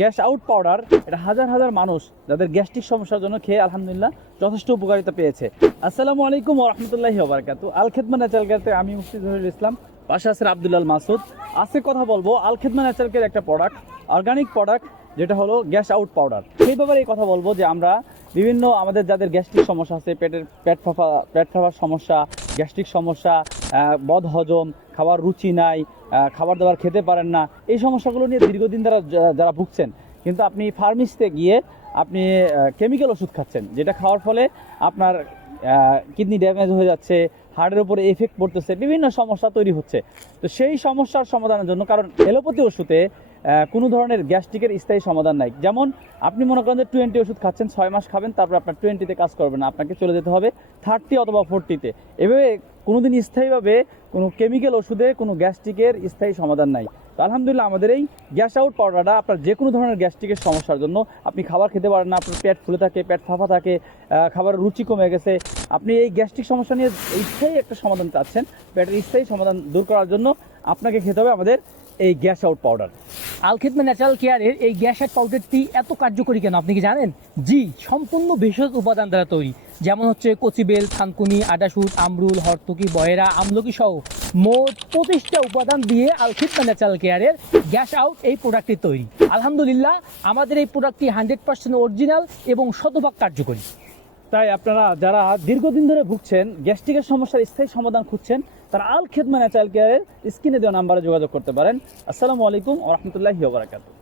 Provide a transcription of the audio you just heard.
Gas out powder, এটা হাজার হাজার মানুষ যাদের গ্যাস্ট্রিক সমস্যার জন্য খেয়ে আলহামদুলিল্লাহ যথেষ্ট উপকারিতা পেয়েছে। আসসালামু আলাইকুম ওয়া রাহমাতুল্লাহি ওয়া বারাকাতুহু। আল খেদমা ন্যাচারাল কেয়ারতে আমি মুফতি জহিরুল ইসলাম, পাশে আছে আব্দুল্লাহ মাসুদ। আজকে কথা বলবো আল খেদমা ন্যাচারাল কেয়ার একটা প্রোডাক্ট, অর্গানিক প্রোডাক্ট, যেটা হলো গ্যাস আউট পাউডার। সেই ব্যাপারে এই কথা বলবো যে আমরা বিভিন্ন আমাদের যাদের গ্যাস্ট্রিক সমস্যা আছে, পেট ফাঁপার সমস্যা, গ্যাস্ট্রিক সমস্যা, বদ হজম, খাবার রুচি নাই, খাবার দাবার খেতে পারেন না, এই সমস্যাগুলো নিয়ে দীর্ঘদিন যারা ভুগছেন, কিন্তু আপনি ফার্মেসিতে গিয়ে আপনি কেমিক্যাল ওষুধ খাচ্ছেন, যেটা খাওয়ার ফলে আপনার কিডনি ড্যামেজ হয়ে যাচ্ছে, হার্টের উপরে এফেক্ট পড়তেছে, বিভিন্ন সমস্যা তৈরি হচ্ছে। তো সেই সমস্যার সমাধানের জন্য, কারণ এলোপ্যাথি ওষুধে কোনো ধরনের গ্যাস্ট্রিকের স্থায়ী সমাধান নাই। যেমন আপনি মনে করেন যে 20 ওষুধ খাচ্ছেন, 6 মাস খাবেন, তারপর আপনার 20-তে কাজ করবে না, আপনাকে চলে যেতে হবে 30 অথবা 40-তে। এভাবে কোনোদিন স্থায়ীভাবে কোনো কেমিক্যাল ওষুধে কোনো গ্যাস্ট্রিকের স্থায়ী সমাধান নাই। তো আলহামদুলিল্লাহ আমাদের এই গ্যাস আউট পাউডারটা আপনার যে কোনো ধরনের গ্যাস্ট্রিকের সমস্যার জন্য, আপনি খাবার খেতে পারেন না, আপনার পেট ফুলে থাকে, পেট ফাঁপা থাকে, খাবারের রুচি কমে গেছে, আপনি এই গ্যাস্ট্রিক সমস্যা নিয়ে স্থায়ী একটা সমাধান চাচ্ছেন, পেটের স্থায়ী সমাধান দূর করার জন্য আপনাকে খেতে হবে আমাদের এই গ্যাস আউট পাউডার। আল খেদমা ন্যাচারাল কেয়ারের এই গ্যাস আউট পাউডারটি এত কার্যকরী কেন আপনি কি জানেন? জি, সম্পূর্ণ ভেষজ উপাদান দ্বারা তৈরি, যেমন হচ্ছে কচিবেল, থানকুনি, আদাসুট, আমরুল, হরতকি, বয়রা, আমলকি সহ মোট 25টা উপাদান দিয়ে আল খেদমা ন্যাচারাল কেয়ারের গ্যাস আউট এই প্রোডাক্টটি তৈরি। আলহামদুলিল্লাহ আমাদের এই প্রোডাক্টটি 100% অরিজিনাল এবং শতভাগ কার্যকরী। তাই আপনারা যারা দীর্ঘদিন ধরে ভুগছেন, গ্যাস্ট্রিকের সমস্যার স্থায়ী সমাধান খুঁজছেন, তারা আল খেদমা ন্যাচারাল কেয়ারের স্ক্রিনে দেওয়া নাম্বারে যোগাযোগ করতে পারেন। আসসালামু আলাইকুম ওয়া রাহমাতুল্লাহি ওয়া বারাকাতুহু।